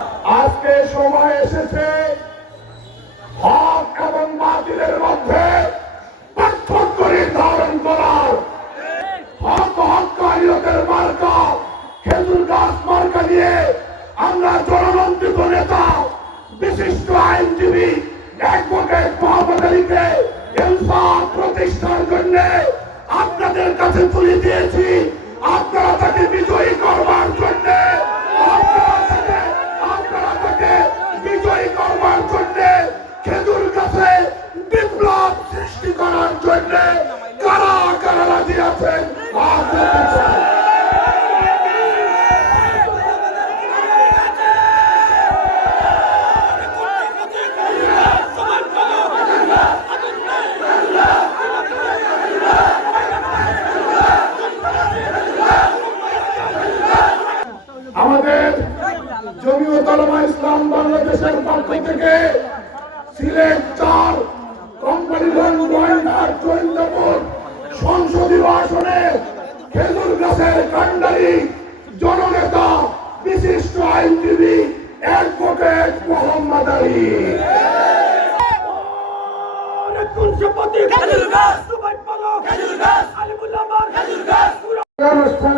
আজকে সময় এসেছে হক এবং বাতিলের মধ্যে পার্থক্য নির্ধারণ করার। হক মার্কা, খেজুর গাছ মার্কা নিয়ে আমরা জনমন্ত্রিত নেতা, বিশিষ্ট আইনজীবী, অ্যাডভোকেট মোহাম্মদ আলীকে প্রতিষ্ঠার জন্য আপনাদের কাছে তুলে দিয়েছি। আপনারা তাকে বিজয়ী করবার করার জন্য কারা কারা রাজি আছেন? আপনাদের আমাদের জমিয়ত আলমা ইসলাম বাংলাদেশের পক্ষ থেকে সিলেট চার কোম্পানিগঞ্জ গোয়েন্দার গোয়েন্দাপুর সংসদীয় আসনে খেজুর গাছের কান্ডারি জননেতা বিশিষ্ট আইনজীবী অ্যাডভোকেট মোহাম্মদ আলী। অনুষ্ঠানের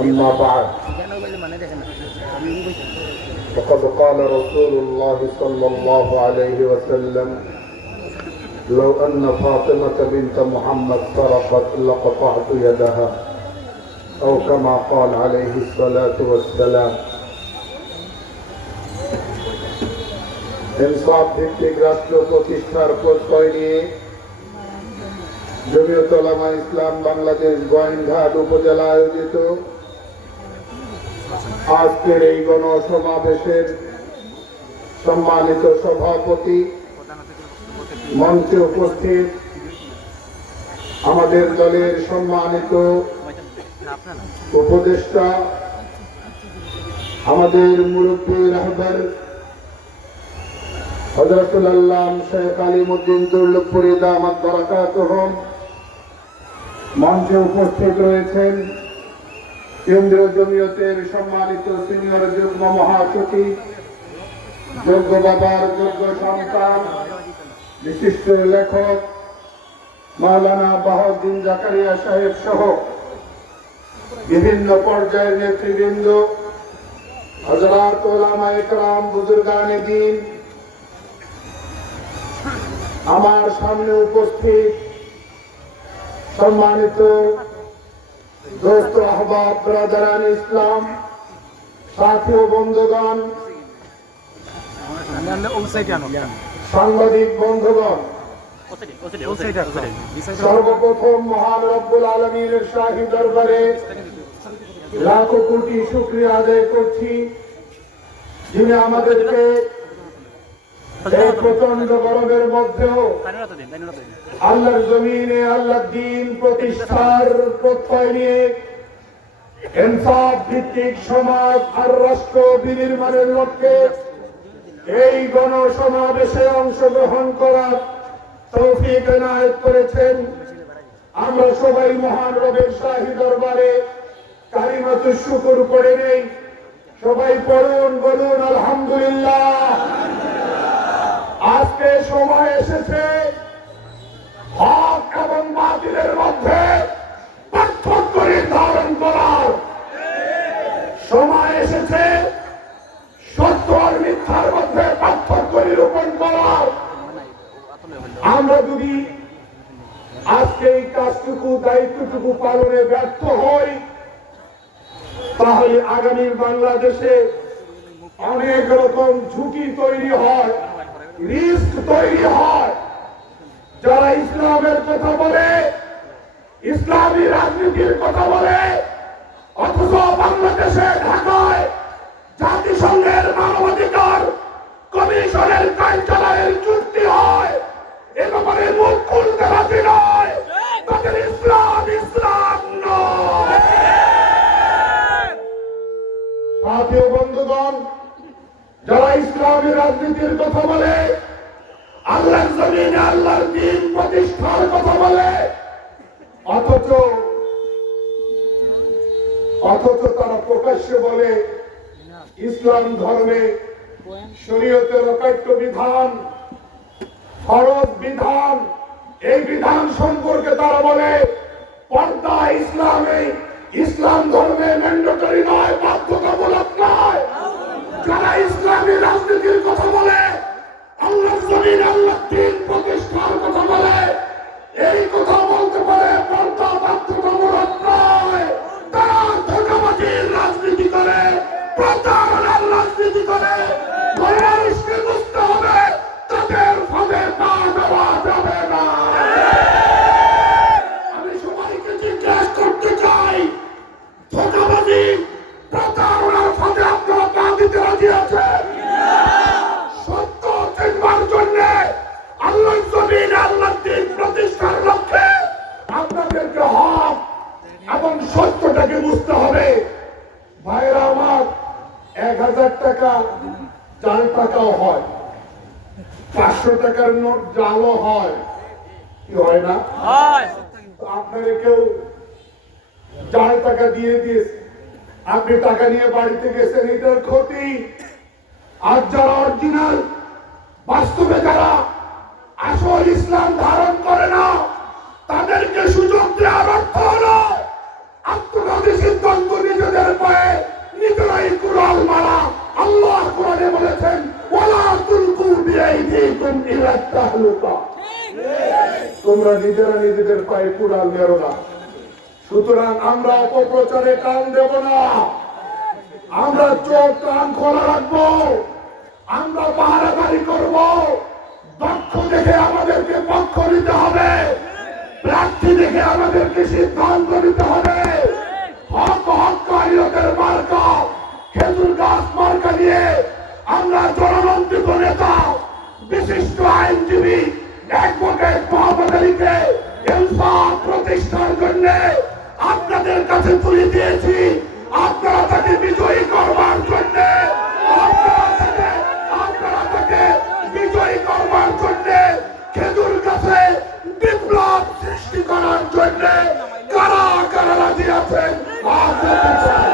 أما بعد فقد قال رسول الله صلى الله عليه وسلم لو أن فاطمة بنت محمد سرقت لقطعت يدها أو كما قال عليه الصلاة والسلام ইনসাফ ভিত্তিক রাষ্ট্র প্রতিষ্ঠার প্রত্যয় নিয়ে জমিয়ত ওলামা ইসলাম বাংলাদেশ উপজেলা আয়োজিত। আজকের এই গণসমাবেশের সম্মানিত সভাপতি, মঞ্চে উপস্থিত আমাদের দলের সম্মানিত উপদেষ্টা, আমাদের মুরব্বী রাহবার হজরতুল আল্লাম শেখ আলিমুদ্দিন দুর্লভপুরি দামাত বরাকাত মঞ্চে উপস্থিত রয়েছেন কেন্দ্রীয় জমিয়তের সম্মানিত সিনিয়র যুগ্ম মহাসচিব যোগ্য বাবার যোগ্য সন্তান, বিশিষ্ট লেখক মাওলানা বাহাউদ্দিন জাকারিয়া সাহেব সহ বিভিন্ন পর্যায়ের নেতৃবৃন্দ হজরাত ওলামা একরাম বুজুর্গানে দিন, আমার সামনে উপস্থিত সম্মানিত দোস্ত আহবাব ইসলাম, সাথী ও বন্ধুগণ, সাংবাদিক বন্ধুগণ, সর্বপ্রথম মহান রব্বুল আলমীর শাহী দরবারে লাখো কোটি শুক্রিয়া আদায় করছি যিনি আমাদেরকে এই প্রচণ্ড গরমের মধ্যেও আল্লাহর জমিনে আল্লাহ দিন প্রতিষ্ঠার প্রত্যয় নিয়ে ইনসাফ ভিত্তিক সমাজ আর রাষ্ট্র বিনির্মাণের লক্ষ্যে এই গণসমাবেশে অংশগ্রহণ করার তৌফিক এনায়েত করেছেন। আমরা সবাই মহান রবের শাহী দরবারে কারিমাতুর শুকুর করে নেই। সবাই পড়ুন বলুন আলহামদুলিল্লাহ। আজকে সময় এসেছে হক এবং বাতিলের মধ্যে পার্থক্য নির্ধারণ করার। সময় এসেছে সত্য আর মিথ্যার মধ্যে পার্থক্য নিরূপণ করার। আমরা যদি আজকে এই কাজটুকু দায়িত্ব দায়িত্বটুকু পালনে ব্যর্থ হই, তাহলে আগামী বাংলাদেশে অনেক রকম ঝুঁকি তৈরি হয়। রিস্ক তৈরি হয়। যারা ইসলামের কথা বলে, ইসলামী রাজনীতির কথা বলে, অথচ বাংলাদেশে, ঢাকায় জাতিসংঘের মানবাধিকার কমিশনের কার্যালয়ের চুক্তি হয়। এ ব্যাপারে মুখ খুলতে রাজি নয়। তাদের ইসলাম ইসলাম নয়। বন্ধুগণ যারা ইসলামী রাজনীতির কথা বলে, আল্লাহর জমিনে আল্লাহর দিন প্রতিষ্ঠার কথা বলে, অথচ অথচ তারা প্রকাশ্যে বলে, ইসলাম ধর্মে শরীয়তের অকাট্য বিধান, ফরজ বিধান, এই বিধান সম্পর্কে তারা বলে, পর্দা ইসলামে, ইসলাম ধর্মে ম্যান্ডেটরি নয়, বাধ্যতামূলক। যারা ইসলামী রাজনীতির কথা বলে, আল্লাহ জমিন, আল্লাহ দিন প্রতিষ্ঠার কথা বলে, এই কথা বলতে পারে পর্দা বাধ্যতামূলক জালও হয়। কি হয় না? তো আপনাকে কেউ জাল টাকা দিয়ে দিয়েছে আপনি টাকা নিয়ে বাড়িতে গেছেন এটার ক্ষতি। আর যারা অরিজিনাল বাস্তবে যারা আসল ইসলাম ধারণ করে না তাদেরকে সুযোগ দেওয়ার অর্থ হলো আত্মঘাতী সিদ্ধান্ত ইলা তোমরা নিজেরা নিজেদের পায়ে কুড়াল মেরো না। সুতরাং আমরা অপপ্রচারে কান দেব না। আমরা চোখ কান খোলা রাখব। আমরা পাহারাদারি করব। দক্ষ দেখে আমাদেরকে পক্ষ নিতে হবে। প্রার্থী দেখে আমাদেরকে সিদ্ধান্ত নিতে হবে। হক হক কারিয়তের মার্কা, খেজুর গাছ মার্কা নিয়ে আমরা জনমন্ত্রিত নেতা। বিশিষ্ট আইনজীবী অ্যাডভোকেট মোহাম্মদ আলীকে ইনসাফ প্রতিষ্ঠার জন্য আপনাদের কাছে তুলে দিয়েছি। আপনারা তাকে বিজয়ী করবার জন্য, আপনারা তাকে আপনারা তাকে বিজয়ী করবার জন্য খেজুর কাছে বিপ্লব সৃষ্টি জন্য কারা কারা রাজি আছেন আপনাদের চাই।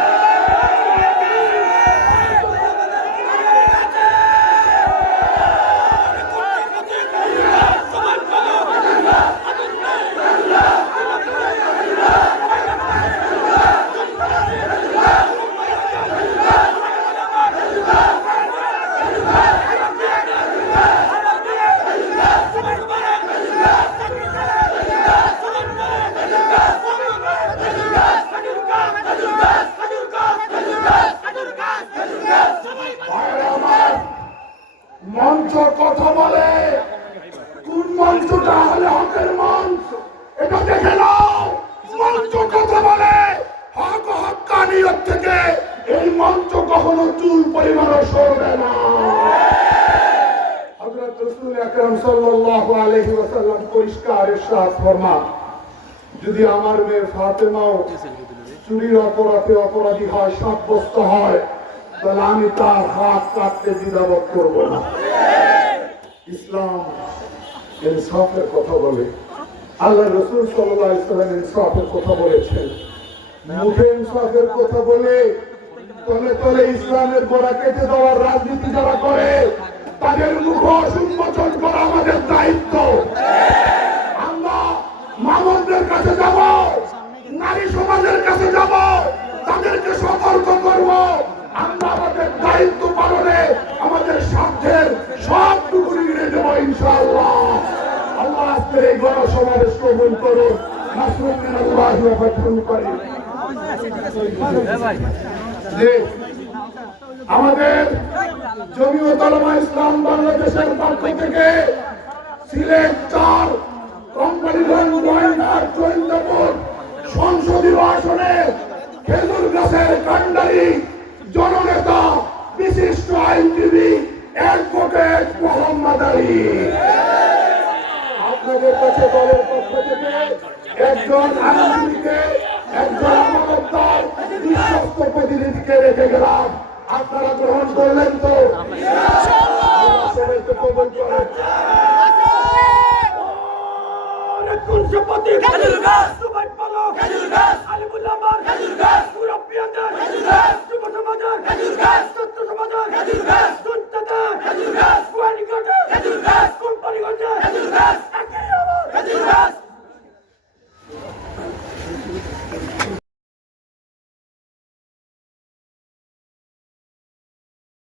ভাইরা আমার, মঞ্চ কথা বলে কোন মঞ্চটা হলে হকের মঞ্চ এটা দেখে নাও মঞ্চ কথা বলে হক হকানিয়ত থেকে এই মঞ্চ কখনো চুল পরিমাণও সরবে না। যদি আমার মেয়ে ফাতেমাও চুরির অপরাধে অপরাধী হয়, সাব্যস্ত হয়, তাহলে আমি তার হাত কাটতে দ্বিধাবোধ করব না। ইসলাম ইনসাফের কথা বলে। আল্লাহ রসুল সাল্লাহ ইসলাম ইনসাফের কথা বলেছেন। মুখে ইনসাফের কথা বলে তলে তলে ইসলামের গোড়া কেটে দেওয়ার রাজনীতি যারা করে, তাদের মুখ উন্মোচন করা আমাদের দায়িত্ব। আমরা কাছে যাব, নারী সমাজের কাছে যাব, তাদেরকে সতর্ক করব। আমরা আমাদের দায়িত্ব পালনে আমাদের সাধ্যের সবটুকু নিয়ে ইনশাআল্লাহ। আল্লাহ আজকের এই গণসমাবেশ কবুল করুন। জি। আমাদের জমিয়ত আলমা ইসলাম বাংলাদেশের পক্ষ থেকে সিলেট চার কোম্পানিগঞ্জ ময়নার গোয়েন্দাপুর সংসদীয় আসনে খেজুর গাছের কান্ডারি জননেতা, বিশিষ্ট আইনজীবী অ্যাডভোকেট মোহাম্মদ আলী আপনাদের কাছে দলের পক্ষ থেকে একজন আইনজীবীকে প্রতিনিধিকে রেখে গেলাম। আপনারা গ্রহণ করলেন তো? সবাইকে কবল করেন Kun se poti! Kadil!